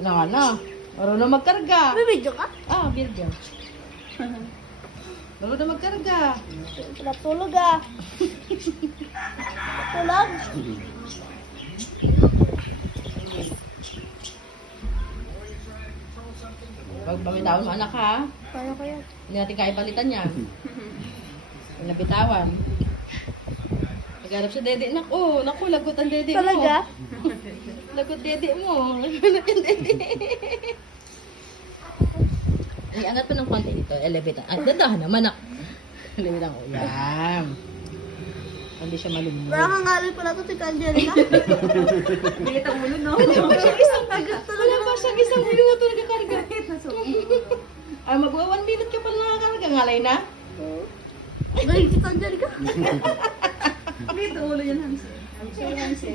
Na. Marunong magkarga. May video ka? Video. Marunong magkarga. Natulog ah. Natulog? Pag pamitawan mo anak ha, Paano kaya? hindi natin kaya palitan yan. Pag nabitawan. Nagharap sa dede. Naku, lagot ang dede mo. Talaga? Lagot dede mo. Lagot ang dede. Iangat mo ng konti dito. Elevate. Dadahan naman ako. Elevate ako. Yan. Hindi siya malumbo. Parang ang ngalan pala ito, Tita Angelica. Bilit ang ulo, no? Wala pa siyang isang ulo nga ito nagkakarga. Magwa 1 minute ka pala nakakarga. Ngalay na. Galing, Tita Angelica. Bilit ang ulo yan, Hansi. Hansi.